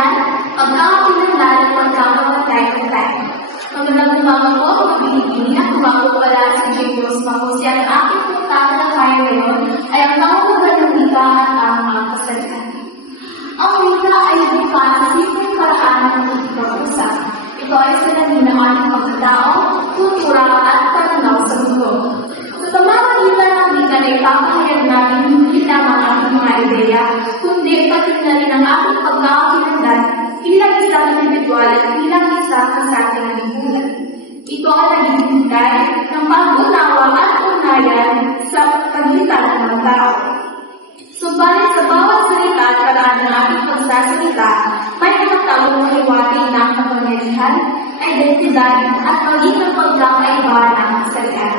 kapangyarihan, pagkakakilanlan at pagkakapatay-patay. Magandang umaga po, mga Pilipini. Ako nga po pala si Jane Rose Mahosi. Ang aking pong tatalakayan ngayon ay ang pangunahan ng wika at ang mga kasalitan. Ang wika ay bukas sa simpleng paraan ng pag-usap. Ito ay salamin ng ating pagkatao, kultura at pananaw sa mundo. Sa pamamagitan ng wika na ipapahayag natin hindi lamang ating mga ideya, kundi pati na rin ang ating pagkakakilanlan bilang isang individual at bilang isa sa ating lipunan. Ito ay nagbibigay ng pag-unawa at ugnayan sa pagitan ng mga tao. Subalit sa bawat salita at paraan ng ating pagsasalita, may nakatawang hiwati ng kapangyarihan, identidad at magiging pagkakaiba ng kasalitan.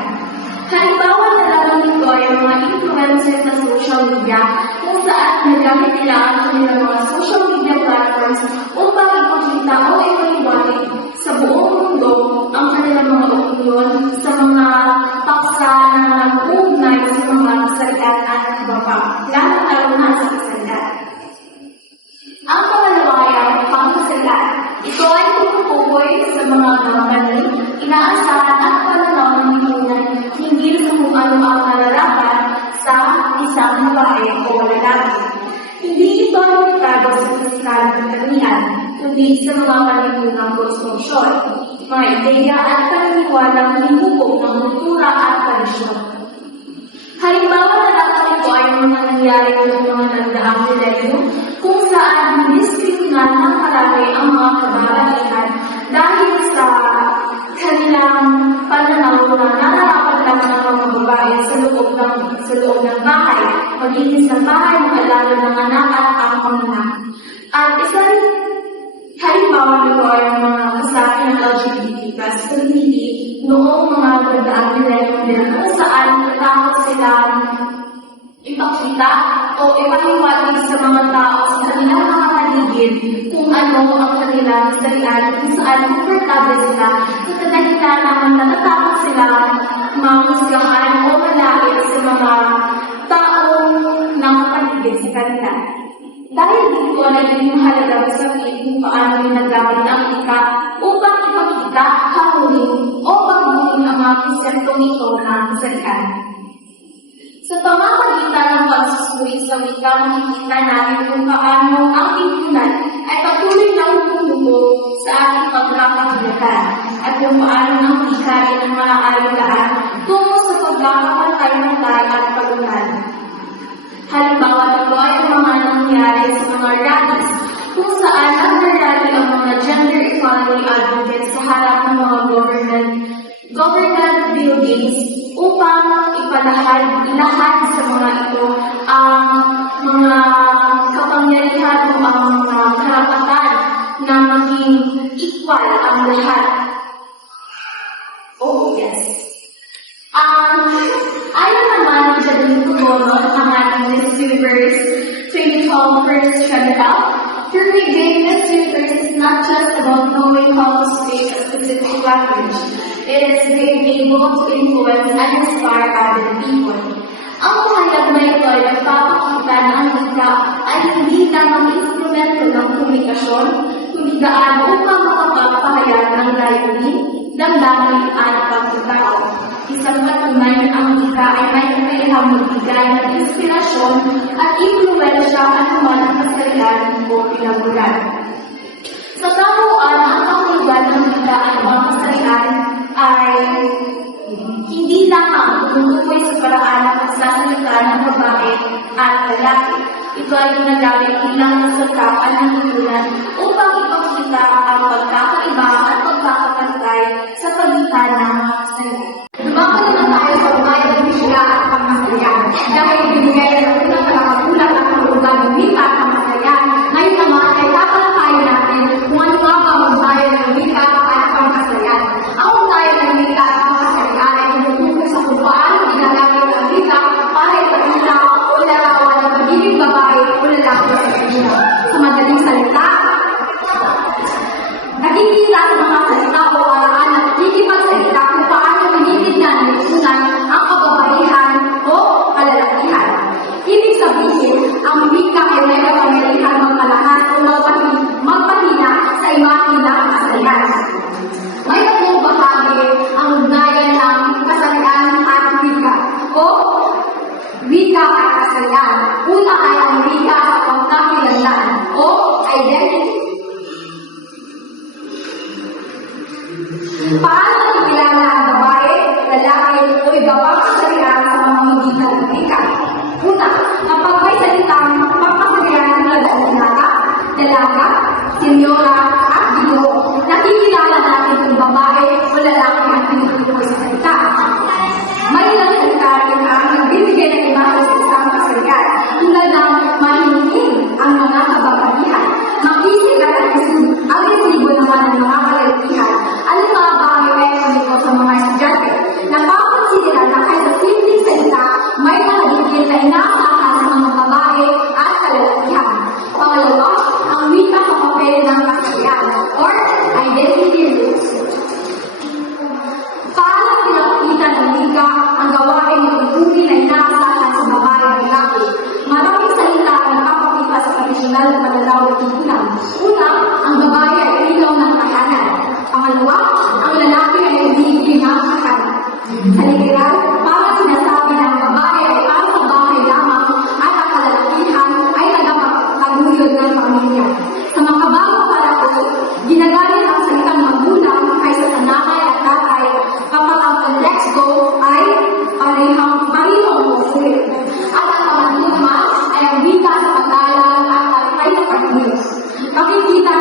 Halimbawa na lamang nito ay ang mga influencers sa social media kung saan nagamit nila ang kanilang mga social media platforms upang ipakita o ipaliwanag sa buong mundo ang kanilang mga opinyon sa mga paksa na nag-uugnay sa mga kasalitan at iba pa, lalo na sa kasalitan. Ang pangalawa ay ang pangkasalitan. Ito ay tumutukoy sa mga gawin, inaasahan at pananaw ng lipunan hinggil sa kung ano ang nararapat sa isang babae o lalaki. Hindi ito limitado sa pisikal ng karamihan, kundi sa mga kalipunang konstruksyon, mga ideya at paniniwalang hinubog ng kultura at tradisyon. Halimbawa na lamang ito ay mga nangyari ng mga nagdaang milenyo kung saan diniskriminahan ng marami ang mga kababaihan dahil sa kanilang pananaw na nararapat lang ng mga babae sa loob ng bahay, magiging sa bahay ng alaga ng anak at ang mga. At isang halimbawa nito ay ang mga kasapi ng LGBT+ community noong mga nagdaang milenyo kung saan natakot sila ipakita o ipaliwanag sa mga tao sa kanilang mga paligid kung ano ang kanilang sarian kung saan komportable sila sa kadahilan naman natatakot sila mahusgahan o malait sa mga taong nakapaligid sa kanila. Dahil dito ay naging mahalagang sabihin kung paano ginagamit ang wika upang ipakita, hamunin o pagbuhin ang mga konseptong ito ng kasalitan. Sa pamamagitan ng pagsusuri sa wika, makikita natin kung paano ang lipunan ay patuloy na tumutubo sa ating pagkakakilanlan at kung paano ang wika ay ang maaaring daan tungo sa pagkakapantay-pantay at pag-unan. Halimbawa nito ay ang mga nangyari sa mga rallies kung saan nag-rally ang mga gender equality advocates sa harap ng mga government buildings upang ilahad sa mga ito ang mga kapangyarihan o ang mga karapatan na maging equal ang lahat. Oh, yes. Ayon naman ni Jadine Pugono, ang ating Miss Universe 2012 first Trinidad, being Miss Universe is not just about knowing how to speak a specific language. It is being able to influence and inspire other people. Ang pahayag na ito ay nagpapakita na ang wika ay hindi lamang instrumento ng komunikasyon, kundi daan upang makapagpahayag ng layunin, damdamin at pagkatao. Isang patunay ang wika ay may kakayahang magbigay ng inspirasyon at impluwensya anuman ang kasarian o pinagulan. Sa kabuuan, ang kahulugan ng wika at mga kasarian ay hindi lamang tumutukoy sa paraan ng pagsasalita ng babae at lalaki. Ito ay ginagamit bilang sasakapan ng lipunan upang ipakita ang pagkakaiba at pagkakapantay sa pagitan ng mga kasarian. Dumako naman tayo sa umayag ng wika at pangmasarian. Dahil ibinigay ng unang kalakabulan at kahulugan ng wika at pangmasarian, ngayon naman ay tatalakayin natin kung ano nga ba ang umayag ng wika at pangmasarian. Ang umayag ng wika at pangmasarian ay tumutukoy sa kung paano ginagamit ang wika para ipakita o larawan ng pagiging babae o lalaki sa kanila. Sa madaling salita, nakikita sa mga salita o paraan na nakikipagsalita kung paano Paano nakikilala ang babae, lalaki, o iba pang kasarian sa mga magitan ng wika? Una, kapag may salitang pagkakasarian tulad ng binata, dalaga, senyora, at ginoo, nakikilala natin kung babae o lalaki ang tinutukoy sa salita. May ilang salita rin ang nagbibigay ng imahe sa isang kasarian, tulad ng mahingin ang mga kababaihan, makisig at agresibo naman ang mga kalalihan. Ano mga bagay meron dito sa mga estudyante? Napapansin na kahit sa simpleng salita, may mga dikit na inaasahan sa mga babae at kalalakihan. Pangalawa, ang wika sa papel ng kasarian or identity rules. Paano pinakita ng wika ang gawain ng uri na inaasahan sa babae at lalaki? Maraming salita ang nakapakita sa tradisyonal na pananaw ng tigulang. Una, ang babae ay ilaw ng tahanan. Pangalawa, ang lalaki ay nagbibigay ng tahanan. Sa literal, parang sinasabi na ang babae ay para sa bahay lamang at ang kalalakihan ay tagapagtaguyod ng pamilya. Sa mga bagong panahon, ginagamit ang salitang magulang kaysa sa nanay at tatay kapag ang konteksto ay parehong ulit. At ang pangatlo ay ang wika sa pag-aaral at ay sa pag-inis. Makikita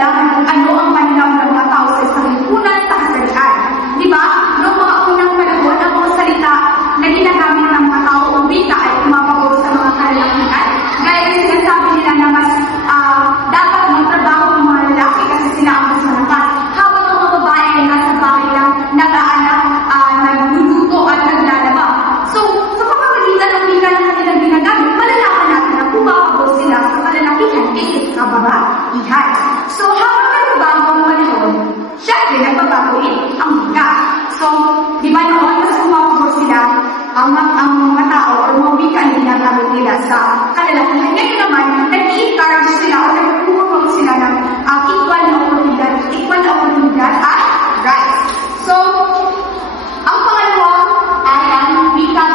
malaman kung ano ang kanilang nagtatao sa isang lipunan sa kasarian. Di ba? Noong mga unang panahon, ang mga salita na ginagamit ng mga tao o wika ay umabagod sa mga kalalakihan. Gaya ng sinasabi nila na mas dapat magtrabaho ng mga lalaki kasi sila ang mas malakas. Habang ang mga babae ay nasa bahay lang, nag-aanak, nagluluto at naglalaba. So, sa pamamagitan ng wika na kanilang ginagamit, malalaman natin na bumabagod sila sa kalalakihan kaysa sa kababaihan. So, habang nagbabago ang panahon, syempre, nagbabago rin ang wika. So, di ba noon, mas bumabagod sila ang mga tao o mga wika na ginagamit nila sa kalalakihan. Ngayon naman, nag-i-encourage sila o nag-promote sila ng equal na oportunidad at rights. So, ang pangalawa ay ang wika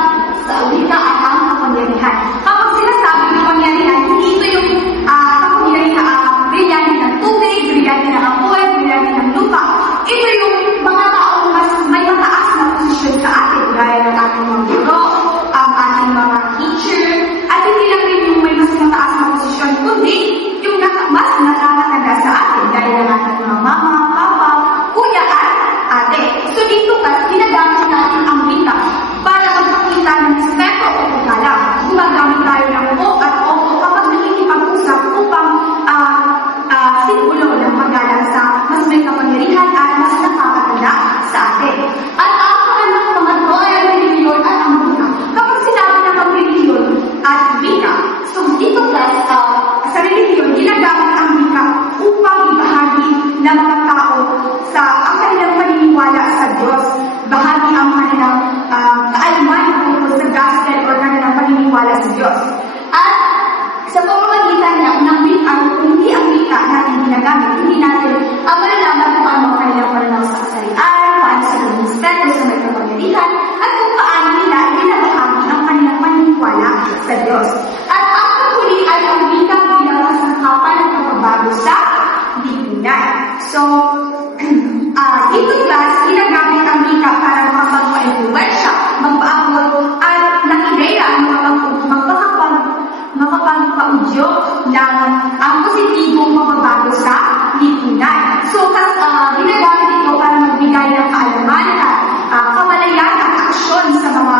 at ang kapangyarihan. Kapag sinasabi ng kapangyarihan, hindi ito yung kapangyarihan, brilyante ng tubig, brilyante ng apoy, brilyante ng lupa. Ito yung mga tao mas may mataas na posisyon sa atin, gaya ng ating mga guro, ang ating mga teacher, at hindi lang rin yung may mas mataas na posisyon, kundi yung mas nakakataga sa atin, gaya ng ating mga mama, papa, kuya, at ate. So dito kasi, ginagamit natin ang wika para magpakita ng respeto o paggalang. Gumagamit tayo ng o at opo kapag nakikipag-usap upang simbolo ng paggalang sa mas may kapangyarihan at mas nakakataga sa atin. At ang pangatlo ay ang relihiyon at ang wika. Kapag sinabi ng ang relihiyon at wika, so dito guys, sa relihiyon, ginagamit ang wika upang ibahagi ng mga tao sa ang kanilang paniniwala sa Diyos. Bahagi ang kanilang kaalaman tungkol sa gospel o kanilang paniniwala sa Diyos. At sa pamamagitan ng wika, hindi ang wika natin ginagamit, hindi natin malalaman kung ano ang kanilang pananaw sa kasarian, paano sila respeto sa may kapangyarihan, at kung paano nila binabahagi ang kanilang paniniwala sa Diyos. At ang huli ay ang wika bilang kasangkapan ng pagbabago sa lipunan. So, dito class, ginagamit ang wika para makapagpa-influensya, magpaabot at ng ideya makapagpa-udyo ng ang positibong mababago sa lipunan. So, ginagamit ito para magbigay ng kaalaman at kamalayan at aksyon sa mga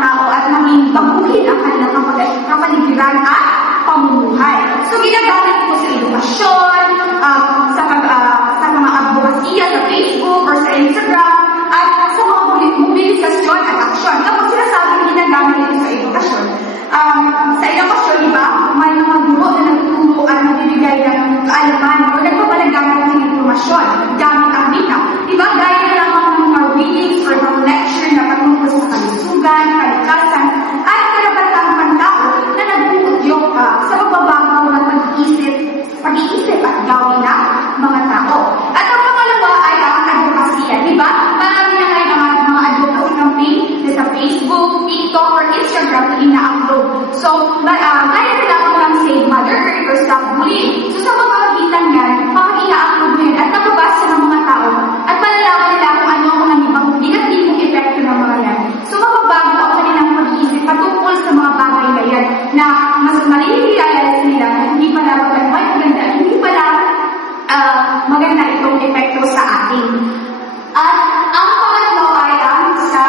tao at maging baguhin ang kanilang kapaligiran at pamumuhay. So, ginagamit ito sa edukasyon, sa mga advokasya sa Facebook or sa Instagram, at sa mga mobilisasyon at aksyon. Kapag sinasabi ginagamit ito sa edukasyon, diba, may mga guro na nagtuturo at nagbibigay ng kaalaman o nagpapalaganap ng informasyon gamit ang wika. Diba, gaya na lamang ng mga readings or mga lecture na patungkol sa kalusugan, kalikasan, at karapatang pantao na nagpuputyok sa pagbabago ng pag-iisip at gawin ng mga tao. At ang pangalawa ay ang advokasya. Diba, marami na ngayon ang mga advocacy campaign na sa Facebook, TikTok, or Instagram na ina-upload. So, kaya nila ako lang Save Mother Earth or Stop Bullying. So, sa pamamagitan yan, kapag ina-upload mo yan at nababasa ng mga tao at malalaman nila kung ano ang mga negatibong epekto ng mga yan. So, mababago ang kanilang pag-iisip patungkol sa mga bagay na yan na mas malilirealize nila na hindi pala maganda, hindi pala maganda itong epekto sa atin. At ang pangatlo ay ang sa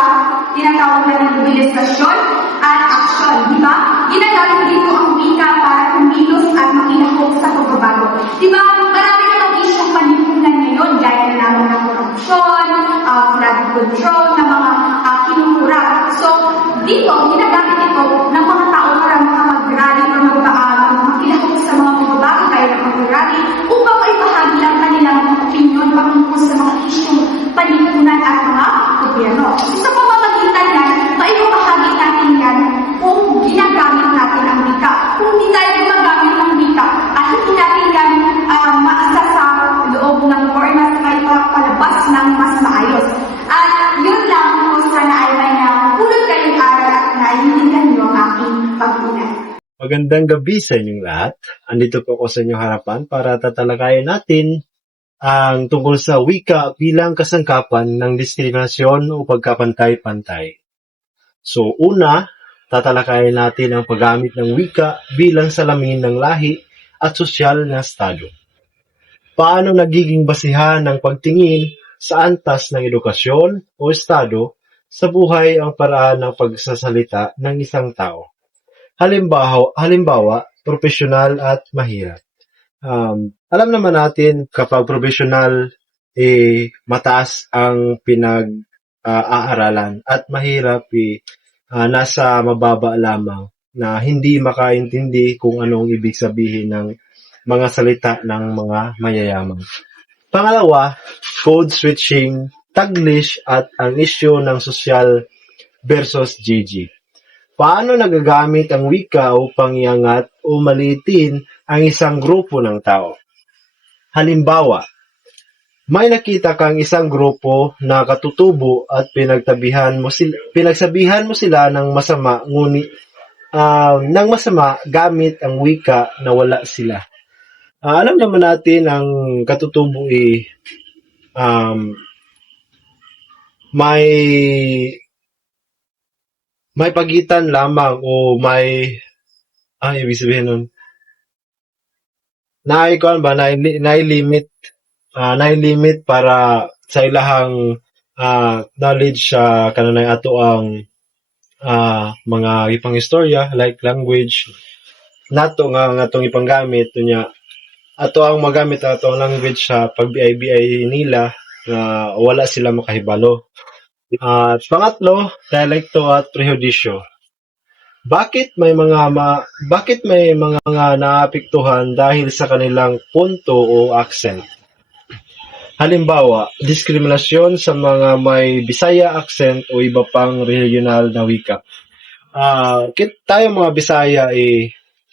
tinatawag na ng mobilisasyon at aksyon. Diba? Ginagamit dito ang wika para kumilos at makilahok sa pagbabago. Diba? Marami na ang isyong panlipunan ngayon gaya na naman ng korupsyon, flood control, na mga kinukura. So, dito, ginagamit ito ng mga tao para makapag-rally or makilahok sa mga pagbabago gaya ng pag-rally upang ay bahagi ang kanilang opinion patungkol sa mga isyong panlipunan at mga gobyerno. Sa pamamagitan yan, maibabahagi natin yan kung ginagamit natin ang wika. Kung hindi tayo gumagamit ng wika at hindi natin yan maasa sa loob ng or may palabas ng mas maayos. At yun lang po, sana ay may napulot kayong aral at naiintindihan nyo ang aking pag-unan. Magandang gabi sa inyong lahat. Andito po ako sa inyong harapan para tatalakayin natin ang tungkol sa wika bilang kasangkapan ng diskriminasyon o pagkapantay-pantay. So una, tatalakayin natin ang paggamit ng wika bilang salamin ng lahi at sosyal na estado. Paano nagiging basihan ng pagtingin sa antas ng edukasyon o estado sa buhay ang paraan ng pagsasalita ng isang tao? Halimbawa, profesional at mahirap. Alam naman natin kapag profesional, mataas ang pinag-aaralan at mahirap, nasa mababa lamang na hindi makaintindi kung anong ibig sabihin ng mga salita ng mga mayayaman. Pangalawa, code switching, Taglish at ang isyu ng social versus GG. Paano nagagamit ang wika upang iangat o maliitin ang isang grupo ng tao? Halimbawa, may nakita kang isang grupo na katutubo at pinagsabihan mo sila ng masama gamit ang wika na wala sila. Alam naman natin ang katutubo may pagitan lamang o ibig sabihin nun, limit para sa ilahang knowledge sa kanunay ato ang mga ipang istorya like language nato nga atong ipanggamit niya ato ang magamit ato ang language sa pagbiay-biay nila na wala sila makahibalo. At pangatlo, dialekto at prejudisyo. Bakit may mga naapektuhan dahil sa kanilang punto o accent? Halimbawa, diskriminasyon sa mga may Bisaya accent o iba pang regional na wika. Tayo mga Bisaya,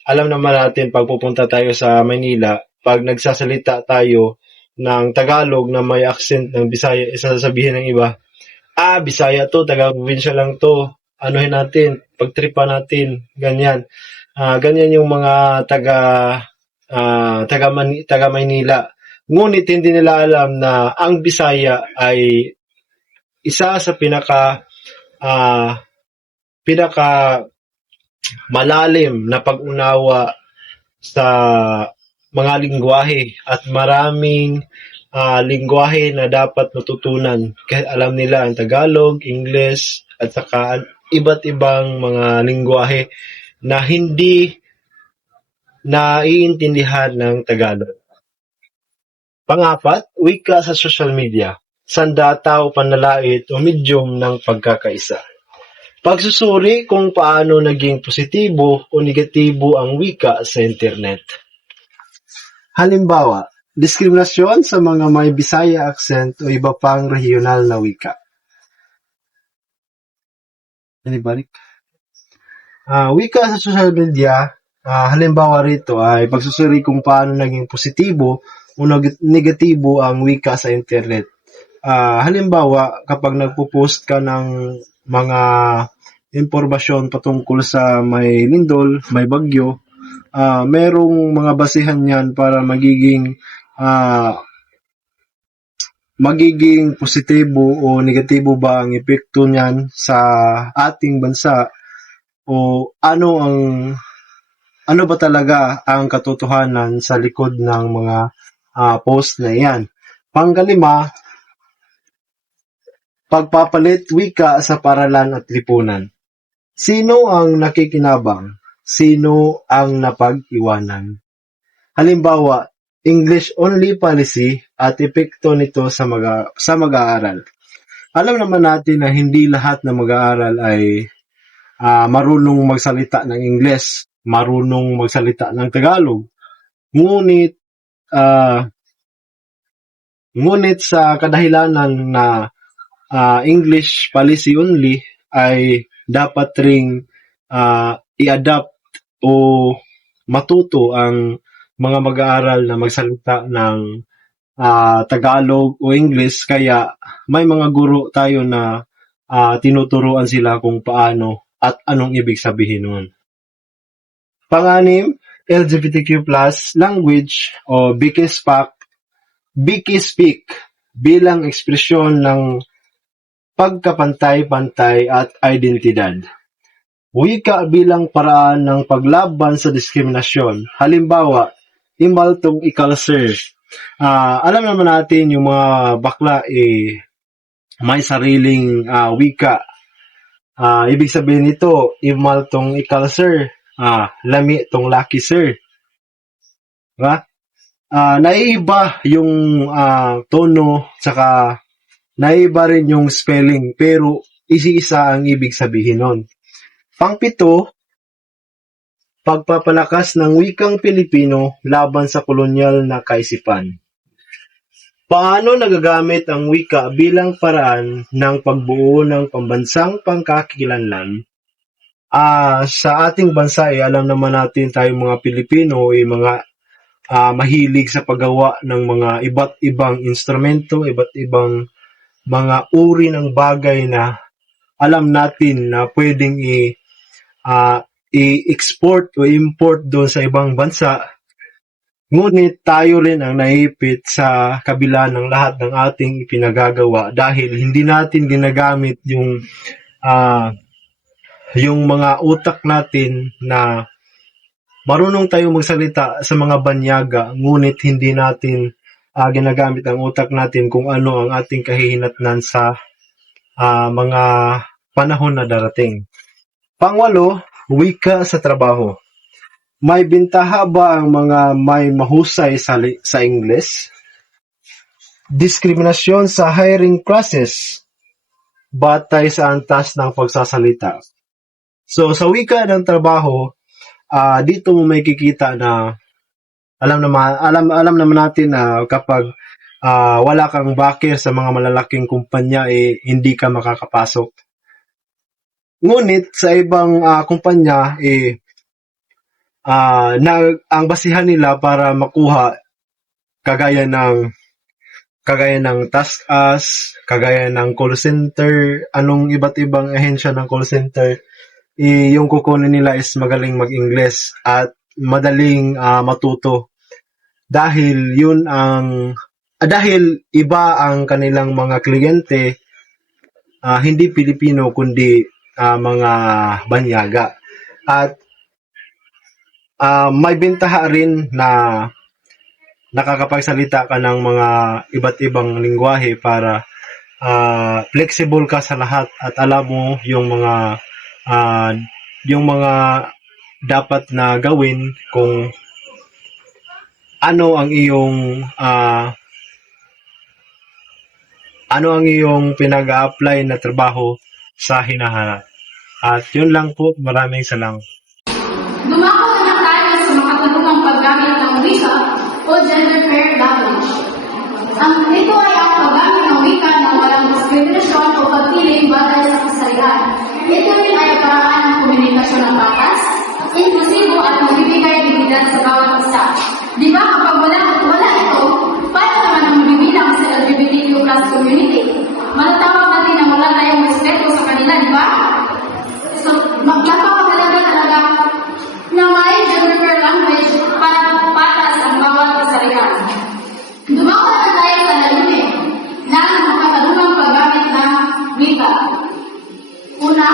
alam naman natin pag pupunta tayo sa Manila, pag nagsasalita tayo ng Tagalog na may accent ng Bisaya, sasabihin ng iba, Bisaya to, taga-probinsya lang to, anuhin natin, pagtripa natin, ganyan. Ganyan yung mga taga Maynila. Ngunit hindi nila alam na ang Bisaya ay isa sa pinaka malalim na pag-unawa sa mga lingwahe at maraming lingwahe na dapat matutunan. Kasi alam nila ang Tagalog, English, at saka iba't ibang mga lingwahe na hindi naiintindihan ng Tagalog. Pangapat, wika sa social media, sandata o panlalait o medium ng pagkakaisa. Pagsusuri kung paano naging positibo o negatibo ang wika sa internet. Halimbawa, diskriminasyon sa mga may Bisaya accent o iba pang regional na wika. Wika sa social media, halimbawa rito ay pagsusuri kung paano naging positibo o negatibo ang wika sa internet. Halimbawa, kapag nagpo-post ka ng mga impormasyon patungkol sa may lindol, may bagyo, merong mga basihan yan para magiging positibo o negatibo ba ang epekto niyan sa ating bansa o ano ba talaga ang katotohanan sa likod ng mga post na iyan. Pangkalima, pagpapalit wika sa paralan at lipunan. Sino ang nakikinabang? Sino ang napag-iwanan? Halimbawa, English-only policy at epekto nito sa mag-aaral. Alam naman natin na hindi lahat ng mag-aaral ay marunong magsalita ng English, marunong magsalita ng Tagalog. Ngunit sa kadahilanan na English policy only ay dapat ring i-adapt o matuto ang mga mag-aaral na magsalita ng Tagalog o English, kaya may mga guro tayo na tinuturuan sila kung paano at anong ibig sabihin nun. Pang-anim, LGBTQ+ language o Biki-Speak bilang ekspresyon ng pagkapantay-pantay at identidad. Wika bilang paraan ng paglaban sa diskriminasyon. Halimbawa, imaltong ikalser Alam naman natin yung mga bakla may sariling wika. Ibig sabihin nito, imal tong ikal sir, lami tong lucky sir. Diba? Naiiba yung tono, saka naiiba rin yung spelling, pero isa-isa ang ibig sabihin nun. Pangpito, pagpapalakas ng wikang Pilipino laban sa kolonyal na kaisipan. Paano nagagamit ang wika bilang paraan ng pagbuo ng pambansang pangkakilanlan? Sa ating bansa, alam naman natin tayong mga Pilipino mga mahilig sa paggawa ng mga iba't ibang instrumento, iba't ibang mga uri ng bagay na alam natin na pwedeng i-export o import doon sa ibang bansa. Ngunit tayo rin ang naipit sa kabila ng lahat ng ating ipinagagawa dahil hindi natin ginagamit yung mga utak natin na marunong tayo magsalita sa mga banyaga, ngunit hindi natin ginagamit ang utak natin kung ano ang ating kahihinatnan sa mga panahon na darating. Pangwalo, wika sa trabaho. May bintaha ba ang mga may mahusay sa Ingles? Diskriminasyon sa hiring process batay sa antas ng pagsasalita. So sa wika ng trabaho, dito mo may kikita na alam naman natin na kapag wala kang backer sa mga malalaking kumpanya, hindi ka makakapasok. Ngunit sa ibang kumpanya, ang basihan nila para makuha kagaya ng task us, kagaya ng call center, anong iba't ibang ahensya ng call center, yung kukunin nila is magaling mag-Ingles at madaling matuto dahil iba ang kanilang mga kliyente, hindi Pilipino kundi mga banyaga. At may bentaha rin na nakakapagsalita ka ng mga iba't ibang lingwahe para flexible ka sa lahat at alam mo yung mga dapat na gawin kung ano ang iyong pinag-a-apply na trabaho sa hinahanap. At yun lang po, maraming salamat. Dumako na tayo sa makatulungang paggamit ng wika o gender fair language. Ito ay ang paggamit ng wika na walang diskriminasyon o pagpiling batay sa kasarihan. Ito rin ay paraan ng komunikasyon ng batas, inklusibo at magbibigay dignidad sa bawat isa. Di ba kapag wala ito, paano naman ang mabibilang sa LGBTQ plus community? Matatawag natin na wala tayong respeto sa kanila, di ba? So, napakahalaga talaga na may gender fair language para patas ang bawat kasarihan. Dumako na tayo sa layunin ng makatalungang paggamit ng wika. Una,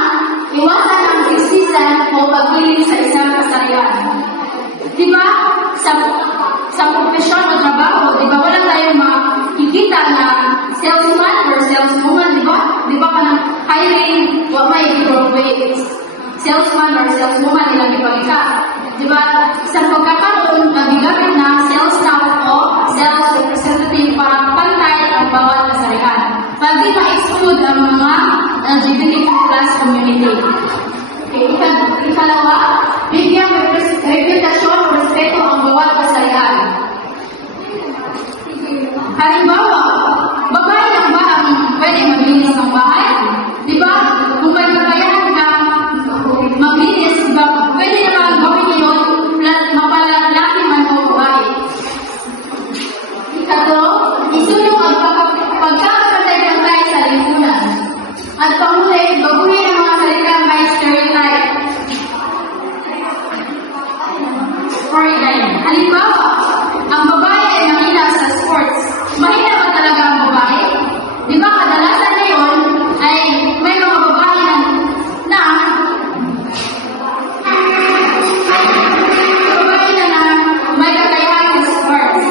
iwasan ang sisisan o pagpiling sa isang kasarihan. Diba, sa profesyon o trabaho, diba wala tayong makikita na salesman or saleswoman, diba? Diba ka ng hiring, may appropriate salesman or saleswoman nilang ipagika. Diba, sa pagkakaroon, nabigamit na sales staff o sales representative para pantay ang bawat kasarihan. Pagdi ma-exclude ang mga LGBTQ plus community. Okay, ikalawa, bigyan reputasyon o respeto ang bawat kasarihan. Halimbawa, babae lang ba ang pwede maglinis ng bahay? Diba, kung may kakayahan ka maglinis, pwede naman gawin yun mapalalaki man o babae. Ikatlo, isulong ang pagkakapantay-pantay sa lipunan. At panghuli, baguhin ang mga salitang may stereotype. Halimbawa, ang babae ay mahina sa sports. Mahina ba talaga ang babae? Di ba kadalasan ngayon ay may mga babae na may kakayahan sa sports.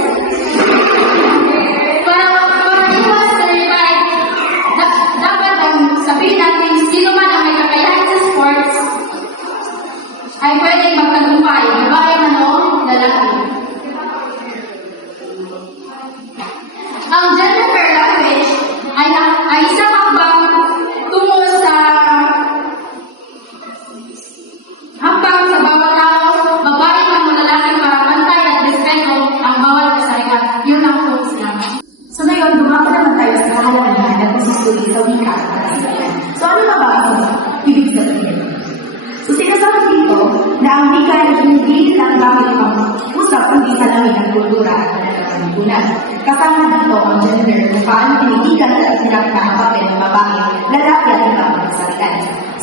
Ang gender fair language ay isang hakbang tungo sa bawat tao, babae man o lalaki para pantay at respeto ang bawat kasarian. Yun ang focus namin. So ngayon, dumako naman tayo sa kahalagahan at pagsusuri sa wika at kasarian. So ano ba ang ibig sabihin? So sinasabi dito na ang wika ay hindi lang gamit pang usap kundi sa lamin ng kultura at pananagunan. Kasama dito ang gender kung paano tinigigan at tinakta ang papel ng babae, lalaki at ibang kasarian.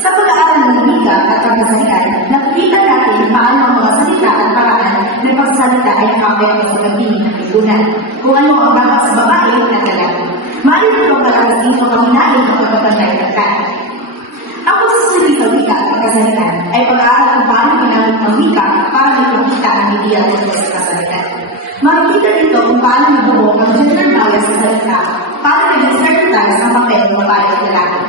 Sa pag-aaral ng wika at pagkasarian, nakikita natin paano ang mga salita at paraan ng pagsalita ay nakapekto sa pagtingin ng lipunan. Kung ano ang dapat sa babae at lalaki. Maaari ito malakas dito ang hinahin ng pagpapantay ng kat. Ang pagsusuri sa wika at pagkasarian ay pag-aaral kung paano ginamit ng wika para makikita ang ideya tungkol sa kasarian. Makikita dito kung paano nabubuo ang gender bias sa salita para nag-exercise ang papel ng babae at lalaki.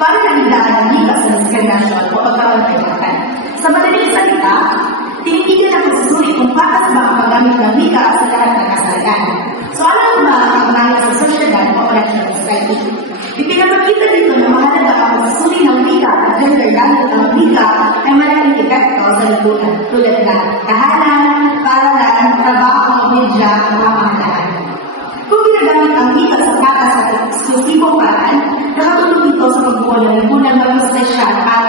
Para nagiglaan ang likas ng diskriminasyon o pagkakantay-pantay. Sa madaling salita, tinitignan ang pagsusuri kung patas ba ang paggamit ng wika sa lahat ng kasarian. So ano ba ang paggamit sa sosyalidad o national society? Ipinapakita dito na mahalaga ang pagsusuri ng wika at gender dahil ang wika ay malaking epekto sa lipunan tulad ng tahanan, paralan, trabaho, media, at mga mahalahan. Kung ginagamit ang wika sa patas at eksklusibong paraan, nakatulong ito sa pagbuo ng lipunan mag-sosyal at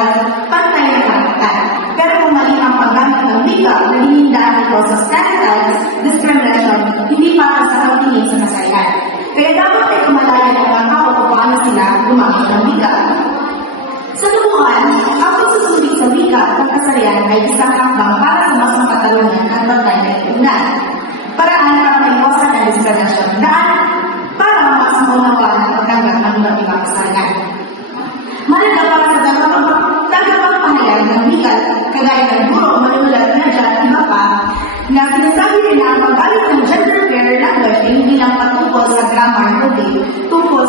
pantay ng karapatan. Pero kung mali ang paggamit ng wika, nanginindaan ito sa stereotypes, discrimination, hindi para sa pagtingin sa kasarian. Kaya dapat ay kumalayan ang mga tao kung paano sila gumamit ng wika. Sa tubuhan, ang pagsusuri sa wika at kasarian ay isang hakbang para sa mas makatalunan at pantay ng lipunan. Paraan para maiwasan ang diskriminasyon daan para mas maunawaan at pagtanggap ng iba't ibang kasarian. Mahalaga para sa dagawang panayag ng wika, kagaya ng guro, manunulat, media at iba pa, na sinasabi nila ang paggamit ng gender fair language ay hindi lang patungkol sa grammar kundi tungkol